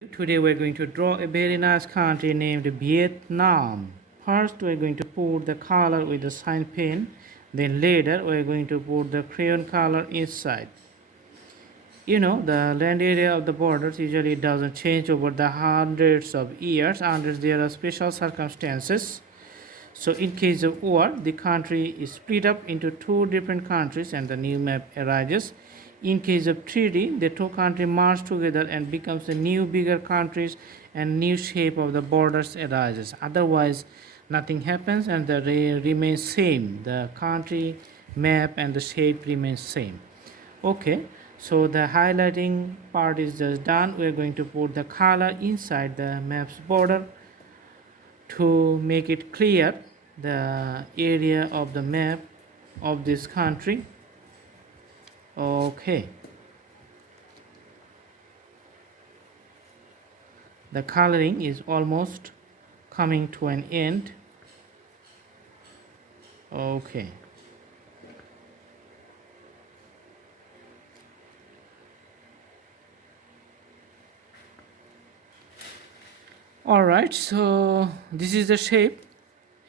Today we're going to draw a very nice country named Vietnam. First we're going to put the color with the sign pen. Then later we're going to put the crayon color inside. The land area of the borders usually doesn't change over the hundreds of years unless there are special circumstances. So in case of war, the country is split up into two different countries and the new map arises. In case of treaty, the two countries merge together and becomes a new bigger countries and new shape of the borders arises. Otherwise, nothing happens and the remains same. The country map and the shape remains same. Okay, so the highlighting part is just done. We are going to put the color inside the map's border to make it clear the area of the map of this country. Okay, the coloring is almost coming to an end. Okay, all right, so this is the shape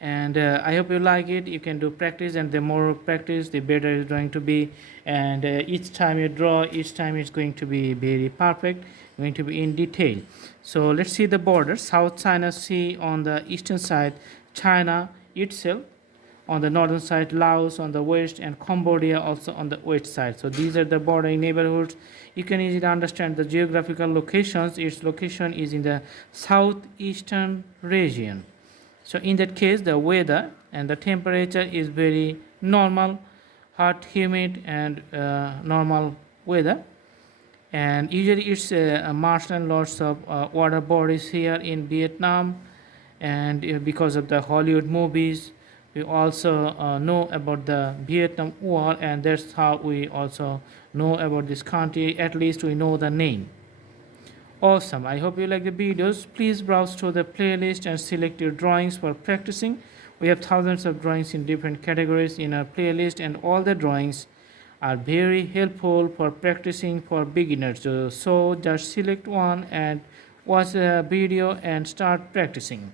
and I hope you like it. You can do practice and the more practice the better it's going to be, and each time you draw, each time it's going to be very perfect, going to be in detail. So let's see the border. South China Sea on the eastern side, China itself on the northern side, Laos on the west, and Cambodia also on the west side. So these are the bordering neighborhoods. You can easily understand the geographical locations. Its location is in the southeastern region. So in that case, the weather and the temperature is very normal, hot, humid, and normal weather. And usually it's marshland, lots of water bodies here in Vietnam, and because of the Hollywood movies, we also know about the Vietnam War, and that's how we also know about this country. At least we know the name. Awesome. I hope you like the videos. Please browse through the playlist and select your drawings for practicing. We have thousands of drawings in different categories in our playlist, and all the drawings are very helpful for practicing for beginners. So just select one and watch the video and start practicing.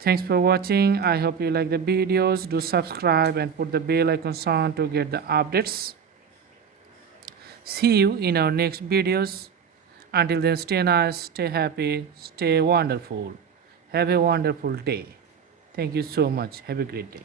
Thanks for watching. I hope you like the videos. Do subscribe and put the bell icon on to get the updates. See you in our next videos. Until then, stay nice, stay happy, stay wonderful. Have a wonderful day. Thank you so much. Have a great day.